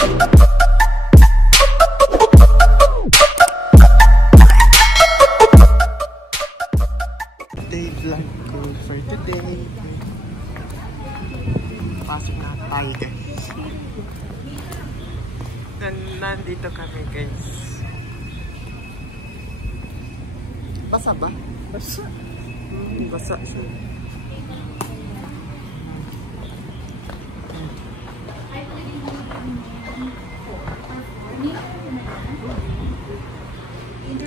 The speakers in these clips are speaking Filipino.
Day vlog ko for today. Pasok na tayo guys. Nandito kami guys. Basa ba? Basa. Basa siya.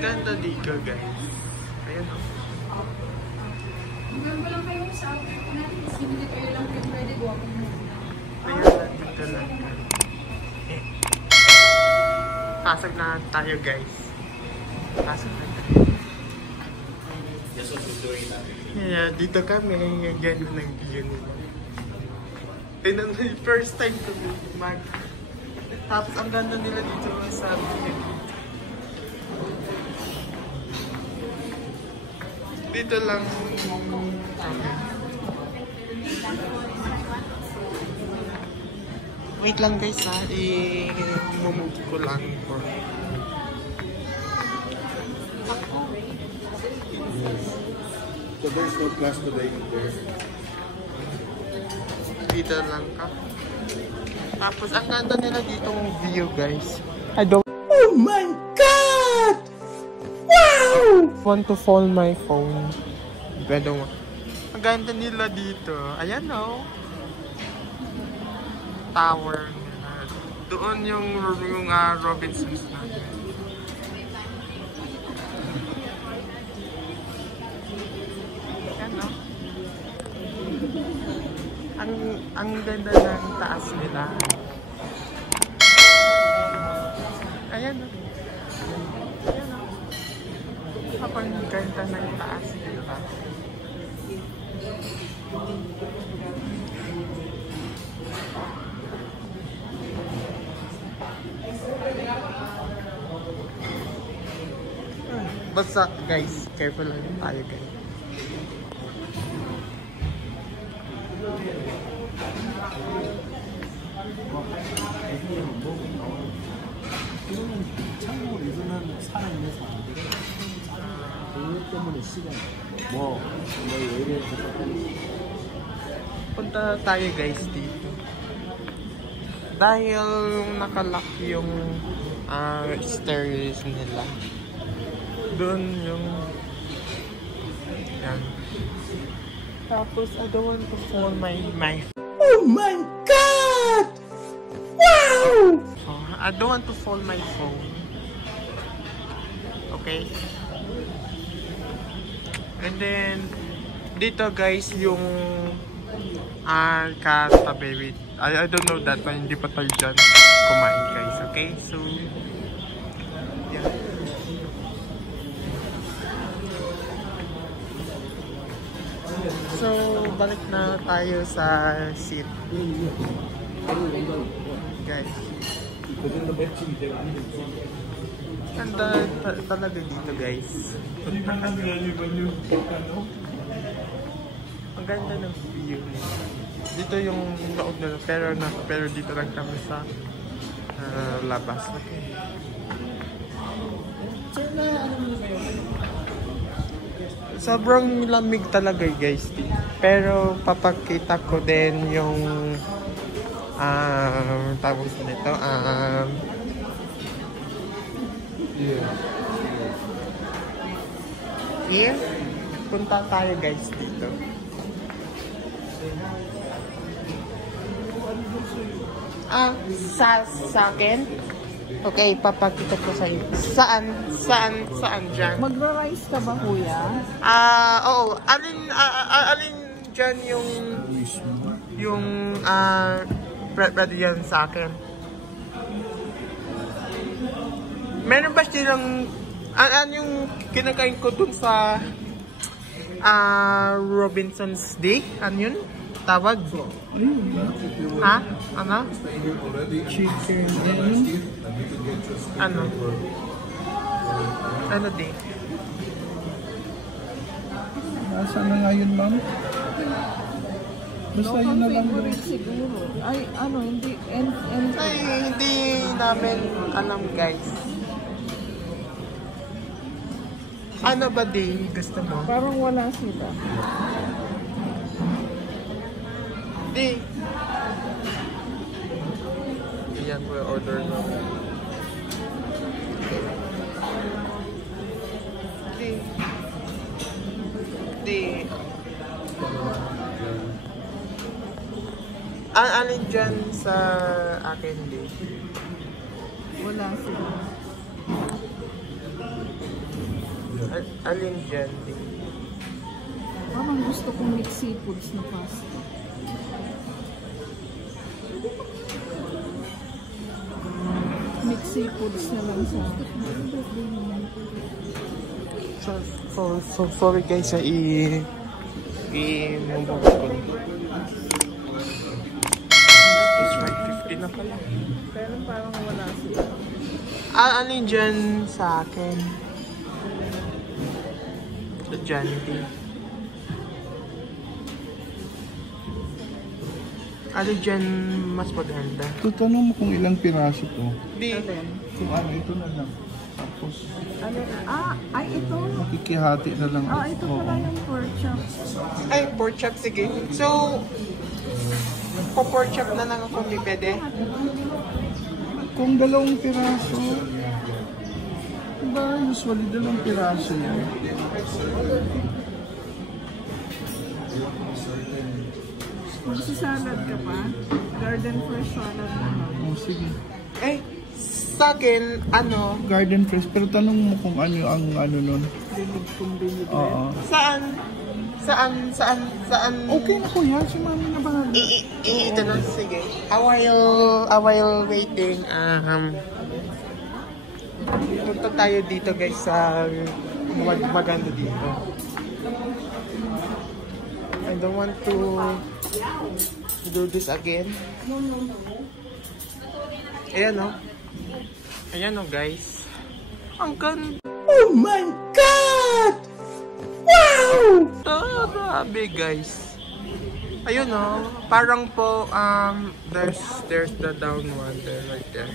Ganda dito guys. Ayan o. Gagawin lang kayo sa after natin. Kasi hindi kayo lang kayo pwede guwapin mo. Ayan, dito lang. Pasok na tayo guys. Pasok na tayo. Yeah, dito kami. Ganyan ng view nila. Tinan mo, first time ko mag. Tapos ang ganda nila dito sa view. Dito lang. Wait lang guys ha, i-move ko lang po. So there's no class today there. Dito lang ka. Tapos ang ganda nila ditong view guys. Oh my God! Wow! Want to phone my phone. Ganda mo. Ang ganda nila dito. Ayan o. Tower. Doon yung Robinsons natin. Ayan o. Ang ganda ng taas nila. Ayan o. Ayan o. Kapag ganda ng taas nila. Basta guys, careful lang tayo guys. 참고로 이거는 살아있는 사람들은 그것 때문에 시간 뭐 이래 Punta tayo guys dito. Dahil nakalock yung stairs nila. Doon yung yan. Tapos I don't want to fall my Oh my God! Wow! So, I don't want to fall my phone. Okay? And then dito guys yung katabi. I don't know that but hindi pa tayo dyan kumain guys. Okay? So yeah. So balik na tayo sa seat. Guys. Ganda talaga dito guys. Ang ganda ng view. Dito yung loob na pero dito lang kami sa labas. Okay. Sobrang lamig talaga guys. Pero papakita ko din yung tawag nito here. Punta tayo guys dito. Sa akin? Okay, papakita ko sa iyo. Saan dyan? Magra-rice ka ba, kuya? Oo. Alin dyan yung ready yan sa akin. Meron ba silang ano yung kinakain ko dun sa Robinsons Day? Ano yun? Tawag? Ha? Ano? Chicken. Ano? Ano day? Nasaan na nga yun, ma'am? Basta yun na lang. favorite siguro. Ay, ano, hindi. Ay, hindi namin alam guys. Ano ba di gusto mo? Parang wala sila. Di. Ayan po yung order mo. Di. Di. Alin dyan sa akin di? Wala sila. Alin dyan di? Parang gusto kong mixed seafoods na pasta. Mixed seafoods na lang sa akin. So sorry guys sa i-mumbo ko. It's 5:50 na pala. Pero parang wala sila. Alin dyan sa akin? Sa Jandy. Alin dyan mas maganda? Tutanong mo kung ilang piraso to. Di. Kung ano, ito na lang. Tapos, Ano? Ay, ito. makikihati na lang. Ito pala yung pork chop. Ay, pork chop, sige. So, pork chop na lang ako, di pwede? Kung 2 piraso, diba, usually 2 piraso yan. Magsasalad ka pa? Garden fresh salad na lang. Oh, sige. Eh, sa akin, ano? Garden fresh, pero tanong mo kung ano ang ano nun. Binig kong binig. Oo. Saan? Okay na kuya, si mami na bahala. Ito na, sige. While waiting, punta tayo dito guys sa maganda dito. I don't want to do this again. Ayan o. Ayan o guys. Ang ganda. Oh my God! Wow! Grabe guys. Ayun o. Parang po, there's the down one there, right there.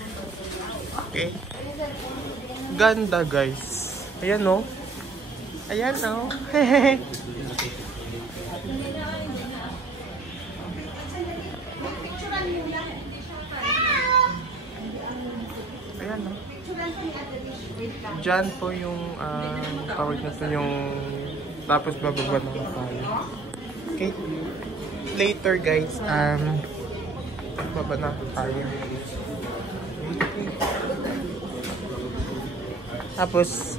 Okay. Ganda guys. Ayan o. Ayan o. Hehehe. Ayan o. Diyan po yung tawag na ito yung tapos bababa na tayo. Okay. Later guys, baba na tayo. Tapos,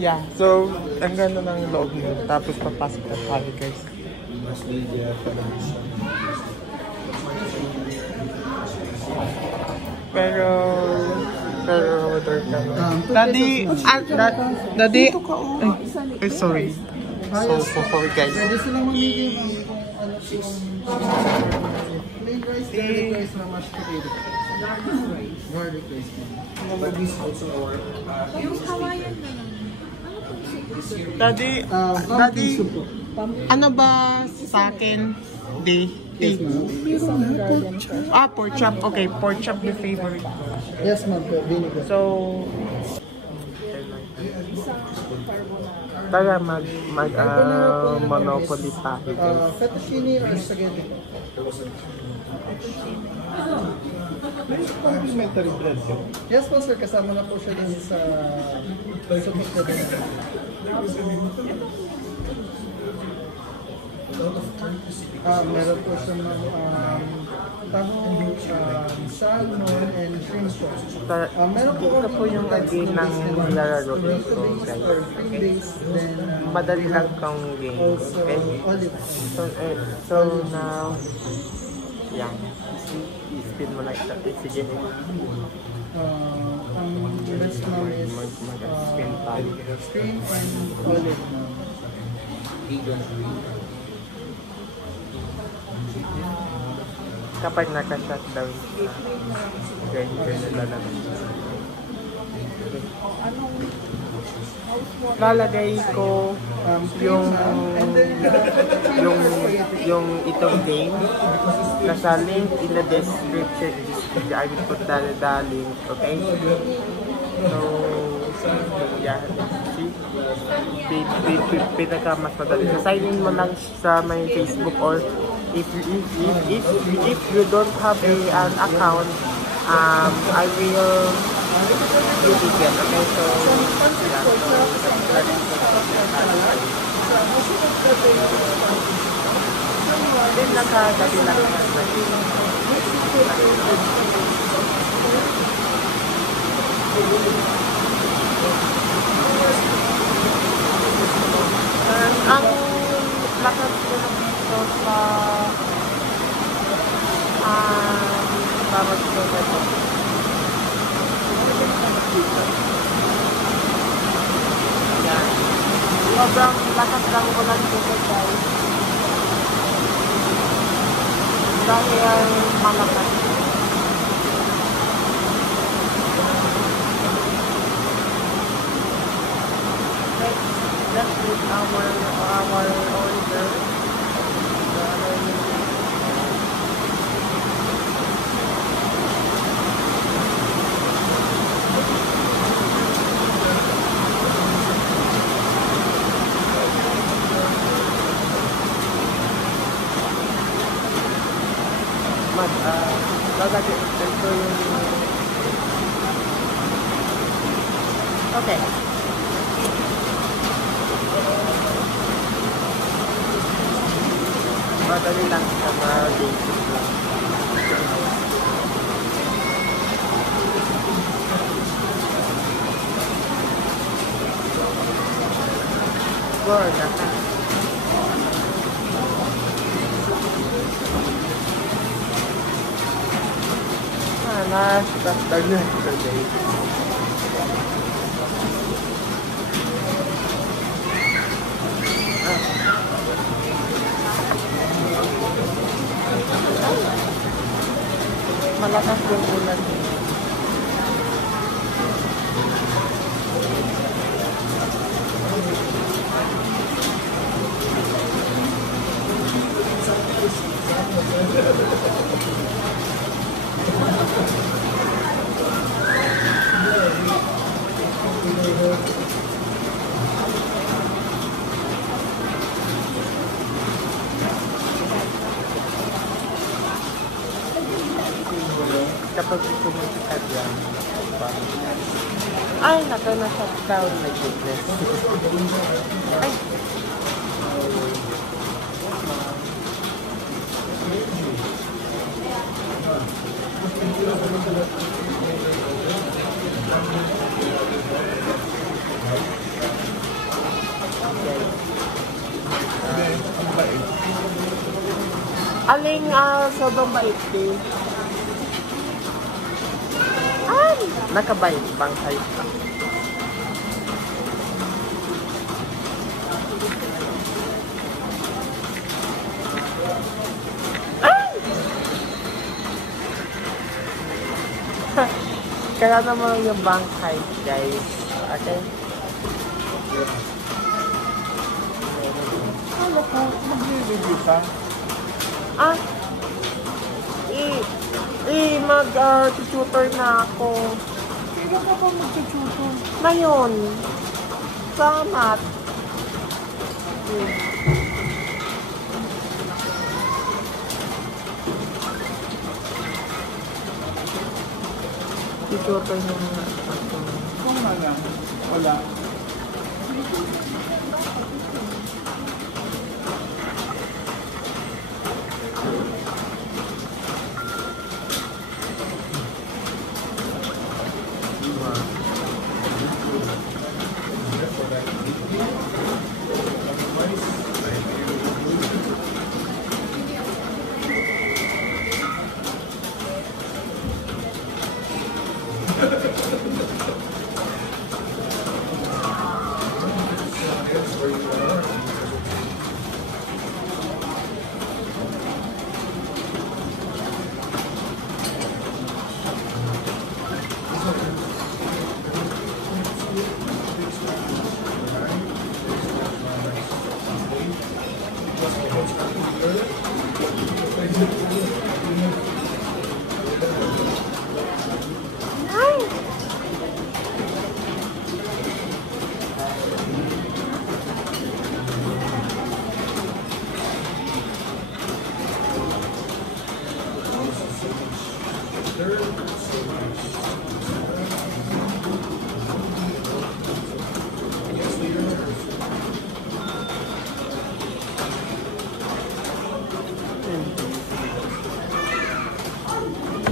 yeah. So, ang ganda ng loob nyo. Tapos, papasok na tayo guys. Pero, order ka na. Daddy, ay, sorry. So sorry guys. Pwede silang mamigay kung ano plain rice, garlic rice na mashed potato. Garlic rice. Yung Hawaiian na lang. Daddy, ano ba sa akin? Isang garden fresh. Pork chop. Okay, pork chop yung favorite. Yes ma'am, vinegar. So, tayo monopoly tayo guys. Fettuccine or spaghetti? Complimentary bread. Yes po sir, kasama na po siya din sa pizza din. Meron po siya tahong, salmon and shrimp po. Meron po Ito po yung again ng nilalaro ko guys. Madali lang kang game. Okay? So now, yan. Spin mo like that. Sige. Ang best now is Mag-spin tayo. shrimp and olive. Kapag naka-shutdown, ganyan na lang. lalagay ko yung itong game. Nasa link in the description. I will put the link, okay? So, yeah. See? Pinaka mas madali. So, sign in mo lang sa my Facebook, or if you don't have an account, I will give it again, okay? So, then nakagabi lang ang lakas ko na dito sa tawag ko na ito. Yan. Sobrang lakas lang ko lang dito, guys. Dahil malakas. That's with our order. Okay. Madali lang sa mga basic lang. Good, naka. Start na today. Malakas yung ulan. Kapag pumunta ka dyan, ay, naka-shut down, my goodness. Ay! Aling sobrang bait din. Nakabait bang kayo? Kaya naman yung bangkay, guys. Okay? Ano ka? Mag-review ka? Mag-tutor na ako. Kailan ka ba mag-tutor? Ngayon. Sa math. Tutor na nga. Kung na nga, wala.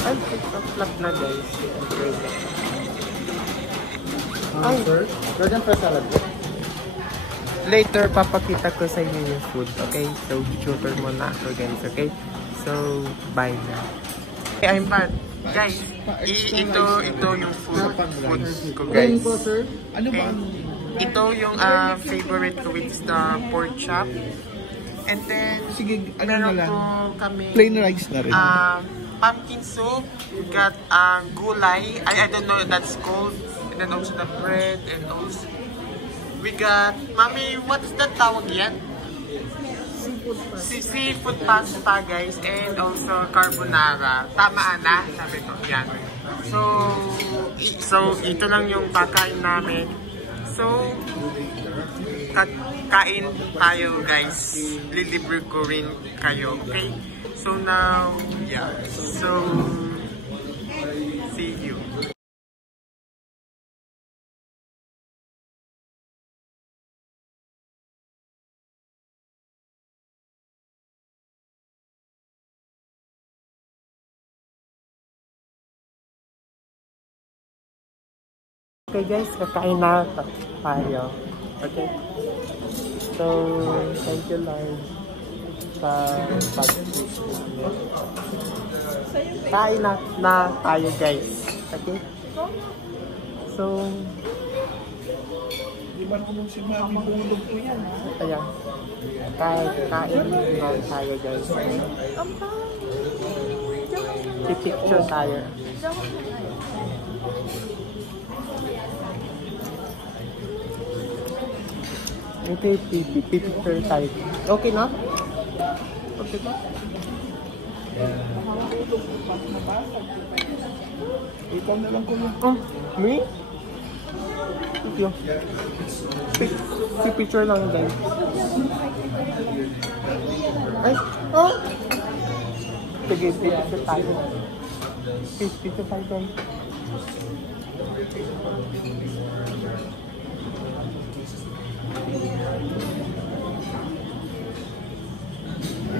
Ay, ito flap na guys. Ay, sir. Jordan for salad po. Later, papakita ko sa inyo yung food, okay? So, shooter muna ako guys, okay? So, bye na. Okay, I'm back. Guys, ito yung food ko guys. Po, sir. Ano ba? Ito yung favorite ko, which is the pork chop. And then, Sige, ano na meron lang? po kami Plain rice na rin. pumpkin soup, got gulay, I don't know what that's called, and then also the bread, and also we got, Mami, what's that tawag yan? Seafood pasta guys, and also carbonara. Tama na, sabi ko, yan. So ito lang yung pakain namin. So, kain tayo guys. Lilibre ko rin kayo, okay? So now, yeah. So, see you. Okay guys, kakain na tayo. Okay? So, thank you Lord sa pag-isip namin. Kain na tayo guys. Okay? So, Di ba naman si Mami bulog po yan? ayan. Kain na tayo guys. Pipicture tayo. Ito yung pipicture tayo. Okay na? Okay ba? Ikaw na lang ko mo. Me? Thank you. Picture lang guys. Ay, oh! Sige, picture tayo. Picture tayo guys.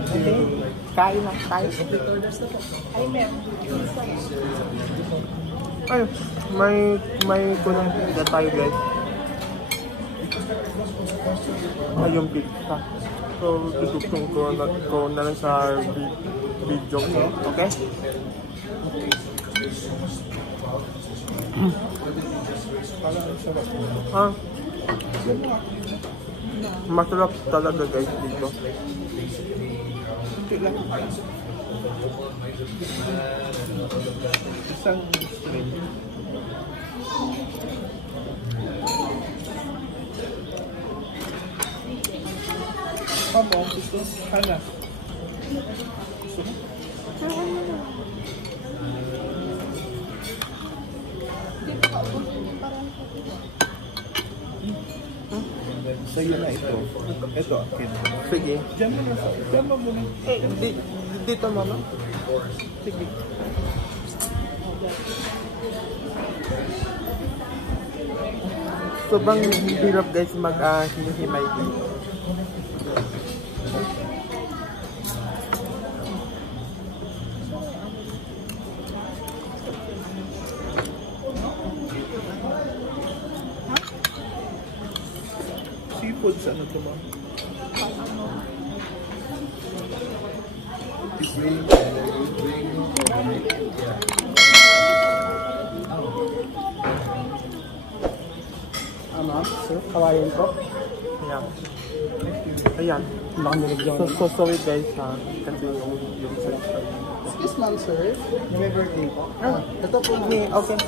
Okay, kain na tayo. Ay, may kulang na tayo guys. Ay, yung pizza. So, tutugtong ko na lang sa video ko. Okay? Ah, masarap talaga guys dito. Okay lang. Isang string. Kamu, gusto? Hana. Gusto mo? Sa'yo na ito. Ito, akin. Sige. Diyan mo na sa... Diyan mo muna. Dito mama. Sige. Sobrang hirap guys mag-hinihimay dito. Seafood sa ano to ba? Ano? Sir, kawain ko. Ayan. Ayan. So sorry guys ha. Kasi yung Excuse lang sir, may birthday po. ito po. Okay.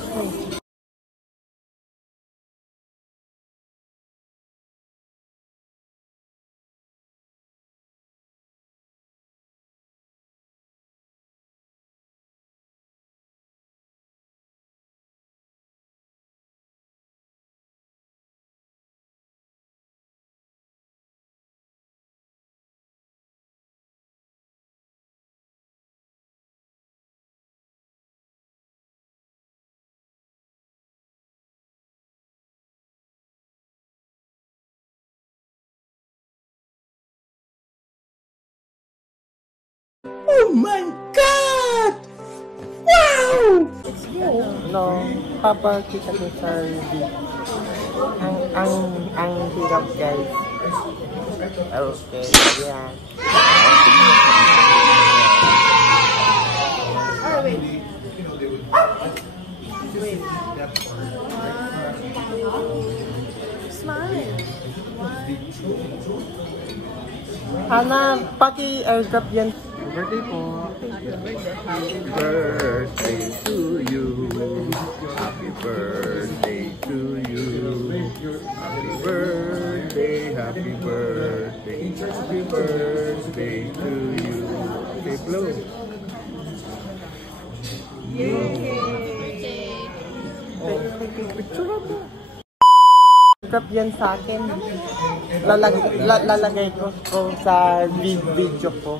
Oh my God! Wow! No, papakita ko sa review. Ang hirap guys. Okay, yan. Wait. Smile. Ana, paki-airdrop yan. Birthday po. Happy birthday to you. Happy birthday to you. Happy birthday, happy birthday, happy birthday to you. Okay, blow. Picture mo. Airdrop yan sa akin. Lalagay ko sa video ko.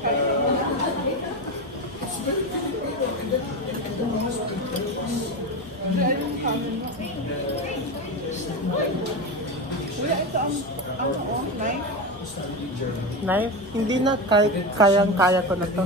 Knife? Hindi na, kayang-kaya ko na to.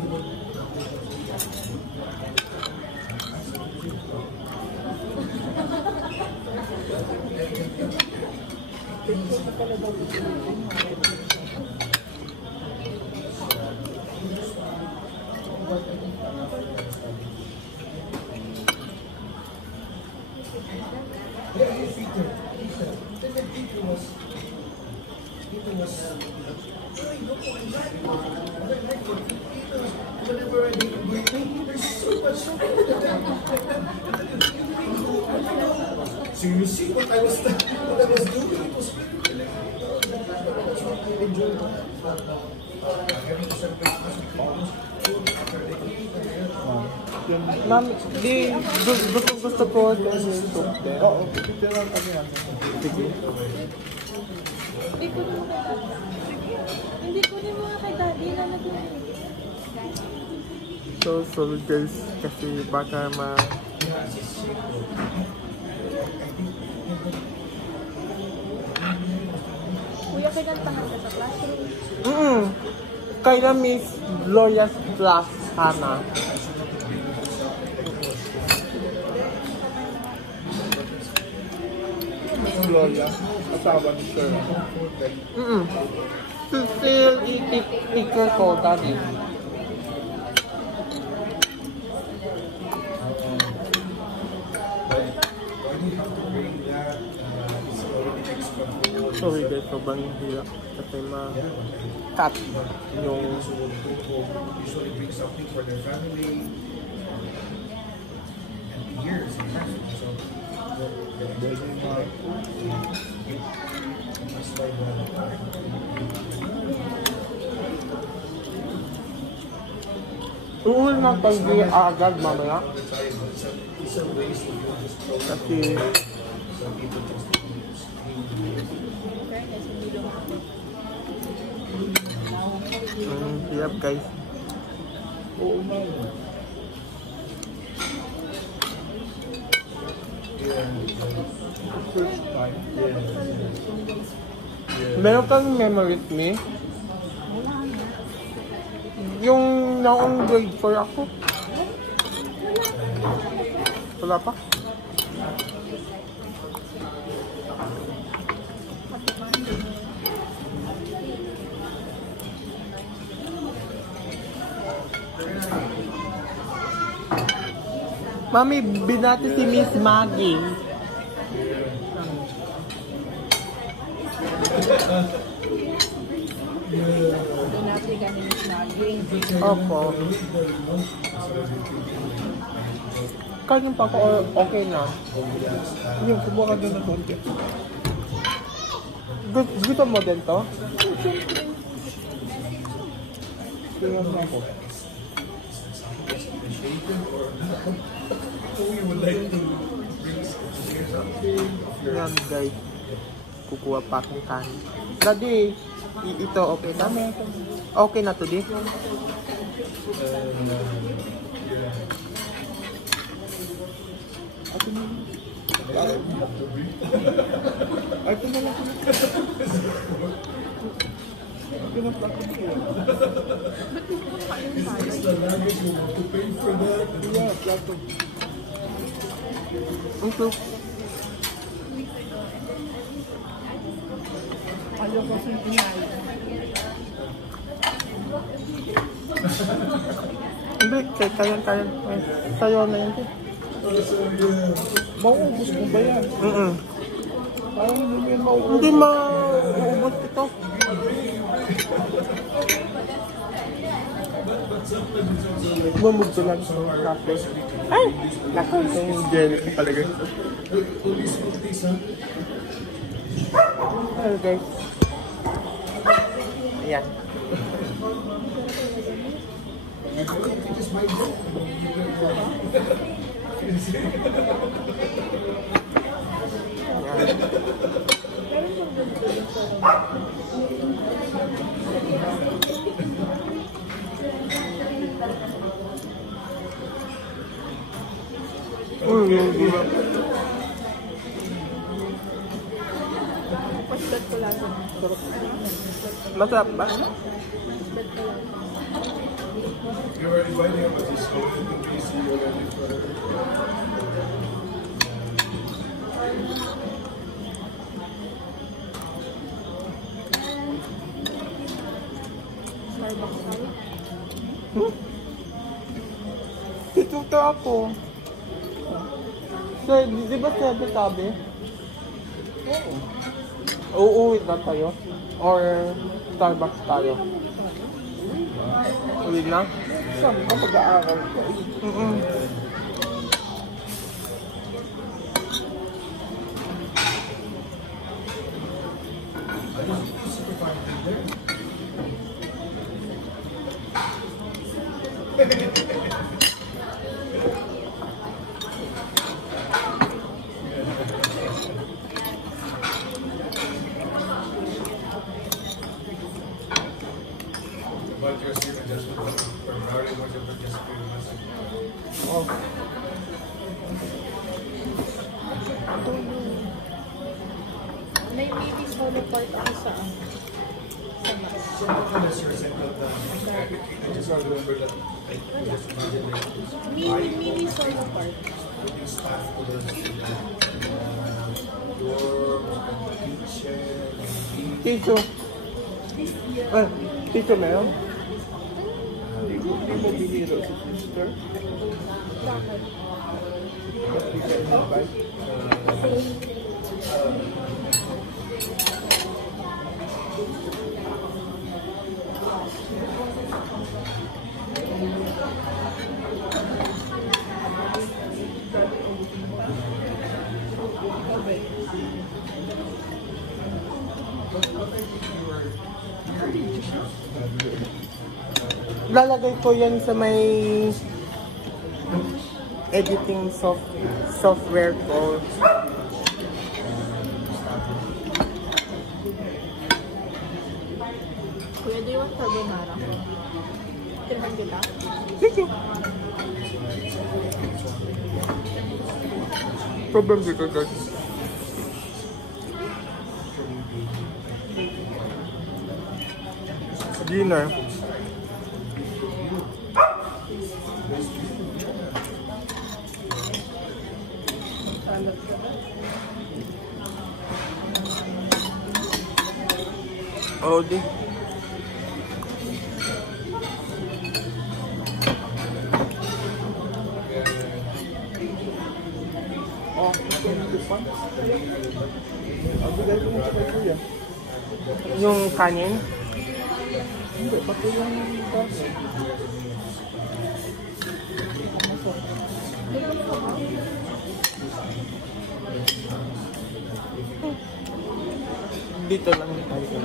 Seriously, what I was doing, it was Ma'am, gusto ko yung soup din. Oo, pipito lang kami yan. Sige. Hindi ko din mga kay daddy na nag-iwan. So, sorry guys, kasi baka Kuya, kinantahan ka sa classroom. Kaya Miss Gloria's class, Hana. Miss Gloria, asawa ni Sir. Still teacher ko, daddy. Sorry guys, sobrang hirap kasi ma-cut yung Usually bring something for their family. And years. So, uul na pag-di agad mamaya. Kasi hirap guys. oo man. First time. Meron kang memory with me? Yung naong grade 4 ako. Wala pa? Mami, binati si Miss Maggie. Binati ka ni Miss Maggie. Opo. Kanin pa ako, okay na. Yung kumuha ka doon ng konti. Gusto mo din to? Kaya mo ako. Yan guys. Kukuha pa akong kanin. Daddy, ito okay na? Okay na to, di? Ba't hindi ko pa yung salad? Ito. Ayaw ko sa inay. Hindi, kaya. Sayo na yun. Mauubos mo ba yan? Parang hindi mo yan mauubos. Hindi mauubos ito. Bumugto lang sa cafe. Ay! Naku, yung jelly ko talaga. Hello guys. Ayan. Pastat ko lang. Masarap ba? Ito ako. So, di ba sabi? Uuwi ba tayo? Or Starbucks tayo? Uwi na? Saan ka mag-aaral ko? May mini solo part ako sa mini solo part. Tito. Tito na yun? Hindi mo biniro si sister? Bakit? Hindi ka invite. Lalagay ko yan sa may editing software ko. Kuya, do you want carbonara? Tirhan kita? Sige. Problem dito guys. Dinner. Oh, di. Oh, this one? Ang bigay ko mo sa kay Kuya. Yung kanin. Hindi, pati yung kanin. Dito lang tayo.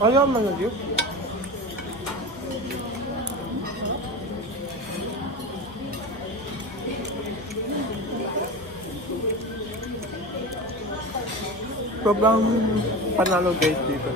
Ayaw man na yun. Sobrang panalo guys dito.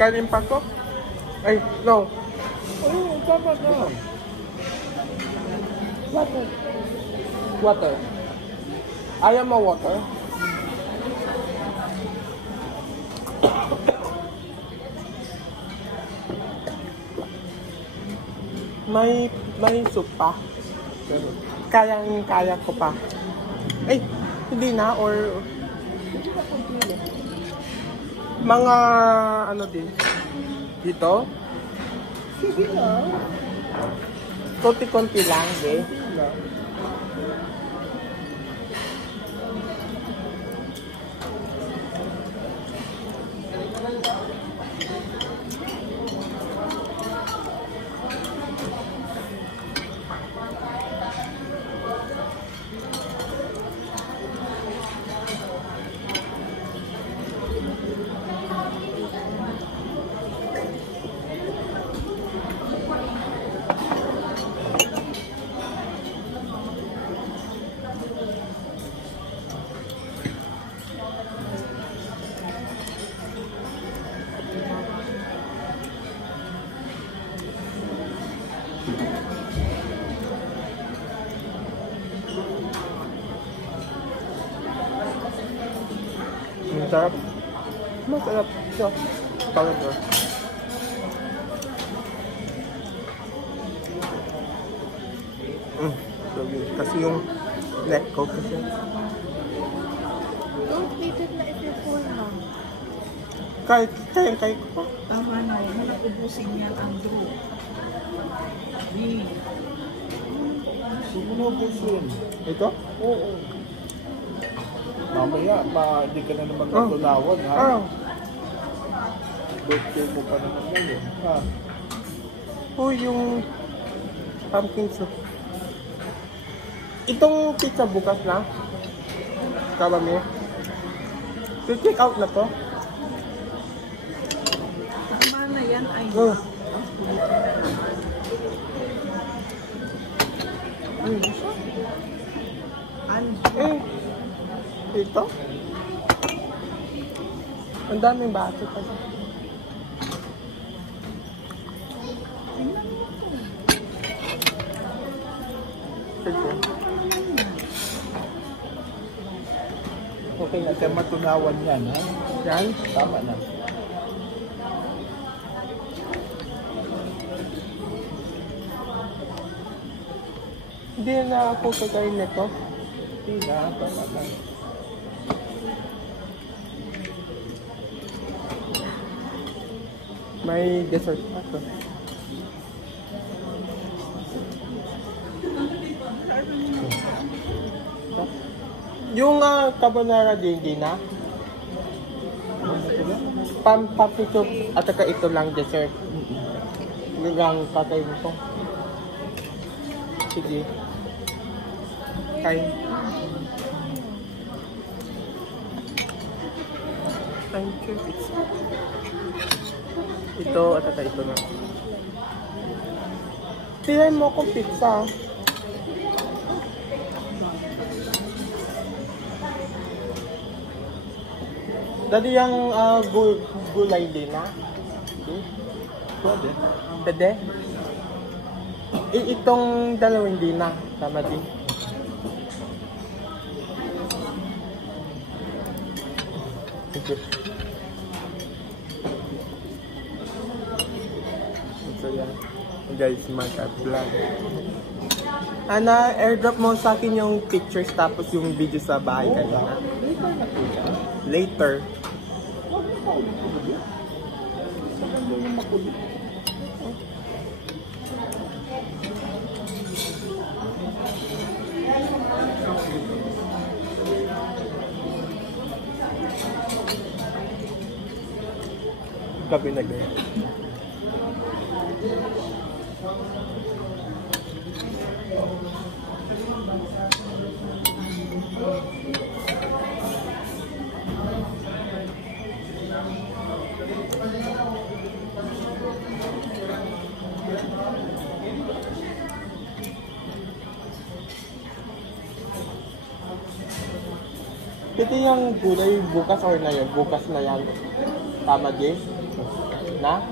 Kanin pa ko? Ay, no. Oh, tama na. Water. Water. Ayaw mo water? May soup pa. Kaya ko pa. Ay, hindi na or mga ano din. Dito? Sige na. Konti-konti lang, eh. Masarap. Masarap siya. Talaga. So good. Kasi yung neck ko kasi. Don't eat it na if you're full na. Kahit ko. Tama na, walang ubusin yan, Andrew. Sumunobos yun. Ito? Oo. Mamaya, hindi ka na naman matulawan, ha? Ah. Birthday mo pa naman ngayon, ha? Yung pumpkin soup. Itong pizza bukas na. Kabami. So, check out na to. Tama na yan, ay. Ano siya? Andrew. Ito? Ang daming baso pa. Ito. Okay na. Kaya matunawan yan, ha? Yan. Tama na. Hindi na ako kakain nito. Hindi na. Tama na. May dessert pa to. Yung carbonara din na. Pumpkin soup at saka ito lang dessert. Yung lang kakain ko. Sige. Kain. Thank you. Ito at saka ito na. Tiyan mo akong pizza. Dati yung gulay din na. Pwede. Pwede? Itong dalawang din na. Tama din. Thank you. So yan. Guys, mag-vlog. Ana, airdrop mo sa akin yung pictures tapos yung video sa bahay kanina. Later. Gabi na ganyan. Ito yung gulay bukas or na yun? Bukas na yan. Tama din? Na?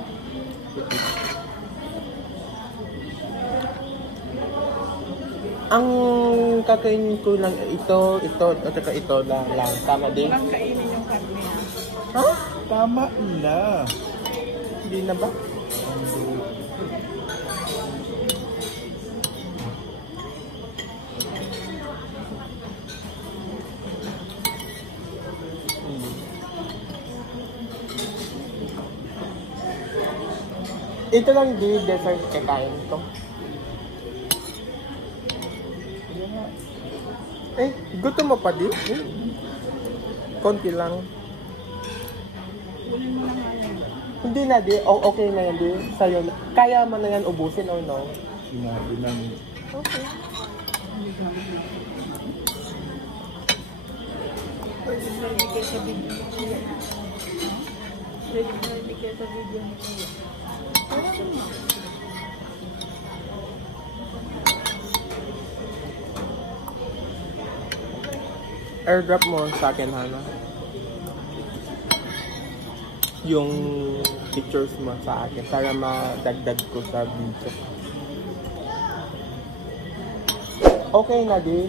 Ang kakainin ko lang ito, at saka ito lang. Tama din? Walang kainin yung karne. Ha? Tama na. Hindi na ba? Ito lang di dessert kakain ko. Eh, gutom mo pa di? Konti lang. Hindi na di. Okay na yan di. Sa'yo. Kaya man na yan ubusin or no? Sinabi namin. Okay. Pwede na ibigay sa video ni Kuya. Pwede na ibigay sa video ni Kuya. Para mo. Airdrop mo sa akin, Hana. Yung pictures mo sa akin para madagdag ko sa video. Okay na di.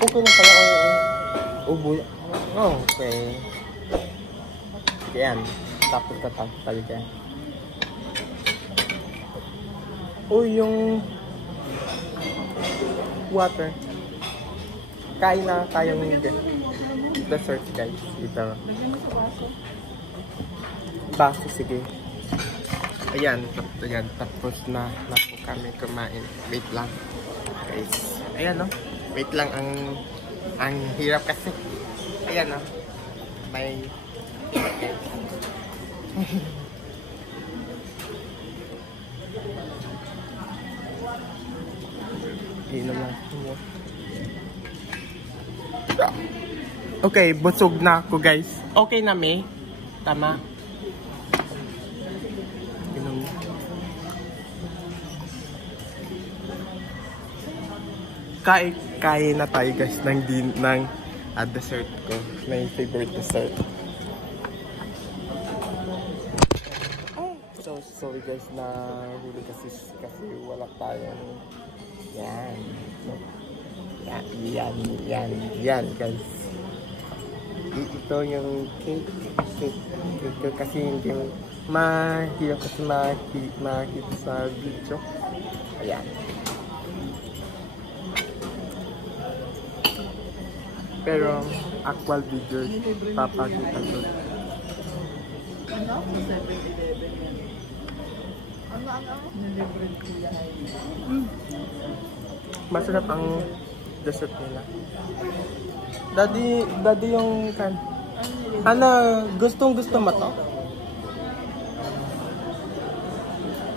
Okay na pala. Ubo. Oh, okay. Yan. Tapos talaga. Uy, yung water. Kain na tayong dessert, guys. Ito. Lagyan mo sa baso. Baso, sige. Ayan. Tapos na po kami kumain. Wait lang. Guys. Ayan, no? Wait lang. Ang hirap kasi. Ayan, no? May... Inom lang. Okay, busog na ako, guys. Okay na, May? Tama? Inom na. Kain na tayo, guys, ng dessert ko. My favorite dessert. So, sorry guys na huli kasi wala tayong yan guys. Ito yung cake kasi hindi mahirap kasi makita sa video. Ayan. Pero actual video papakita ko. Ano? 7-Eleven yan. Ano? Nilibre ko yan. Masarap ang dessert nila. Daddy yung kan. Ano, gusto mo to?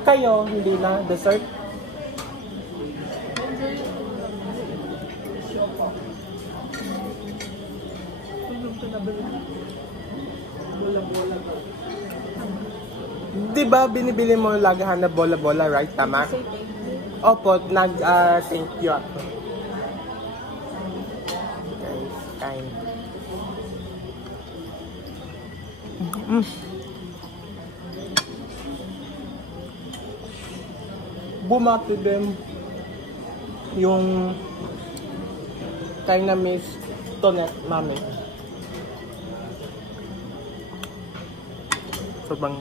Kayo, hindi na dessert? Diba binibili mo lagahan na bola-bola, right? Tama? Opo, thank you ako. Guys, kain. Bumati din yung kay na Miss Tonet, mami. Sobrang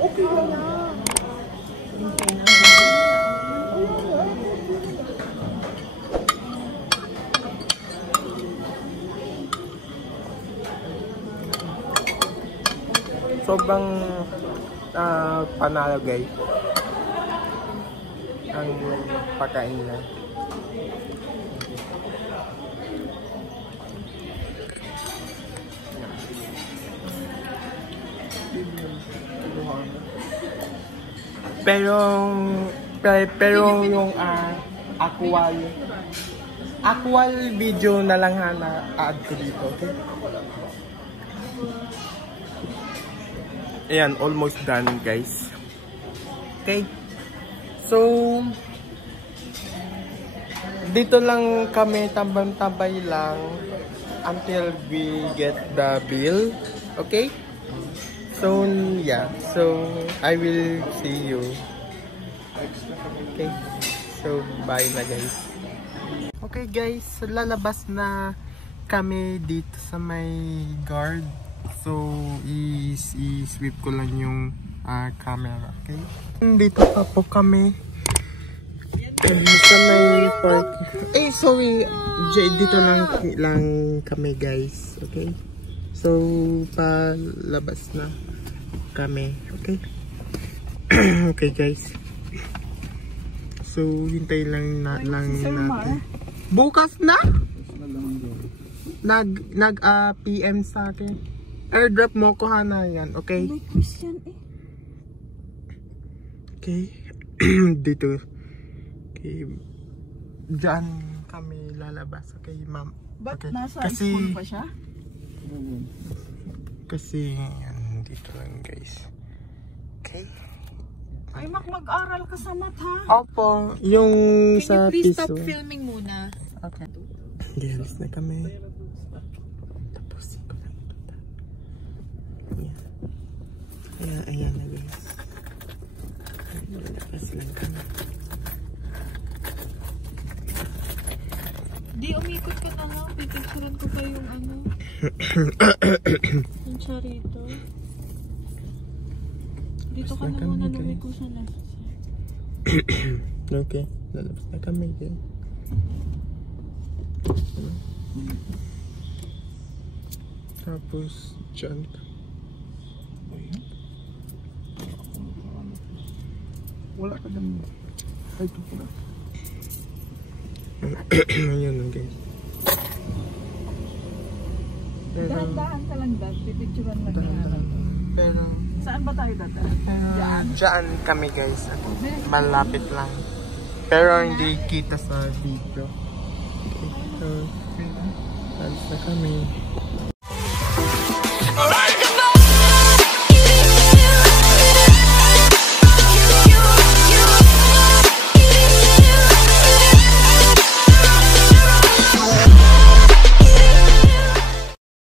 okay lang na. Sobrang panalo guys ang pagkain nila. Pero yung actual video na lang na add ko dito, okay? Ayan, almost done guys. Okay. So, dito lang kami, tabay lang until we get the bill. Okay? So, yeah. So, I will see you. Okay? So, bye na guys. Okay guys, lalabas na kami dito sa may guard. So, i-sweep ko lang yung camera, okay? Dito pa po kami sa may park. Sorry. Dito lang kami guys, okay? So, palabas na kami, okay? Okay guys. So, hintay lang natin. Bukas na? Nag PM sa akin. Airdrop mo ko na yan, okay? May question eh. Okay. Dito. Okay. Diyan kami lalabas, okay, ma'am? Ba't Okay. nasa school pa siya? Kasi dito lang guys. Okay. Ay, mag-aral ka sa math ha? Opo, yung sa Can you please piso. stop filming muna? Okay. Galis na kami. Tapos ko lang ito. Ayan na guys. Lalabas lang kami. Di, umikot ka na lang. Pipicturean ko pa yung ano. Yung charito. Dito ka na muna lumiko sa nasa. Okay, lalabas na kami guys. Tapos dyan. Wala ka naman. Ay, ito pala. Ayan lang guys. Dahan-dahan ka lang dad. Pipicturean lang yan. Pero Saan ba tayo dadaan? dyan kami guys. Malapit lang. Pero hindi kita sa video. Okay, so alis na kami.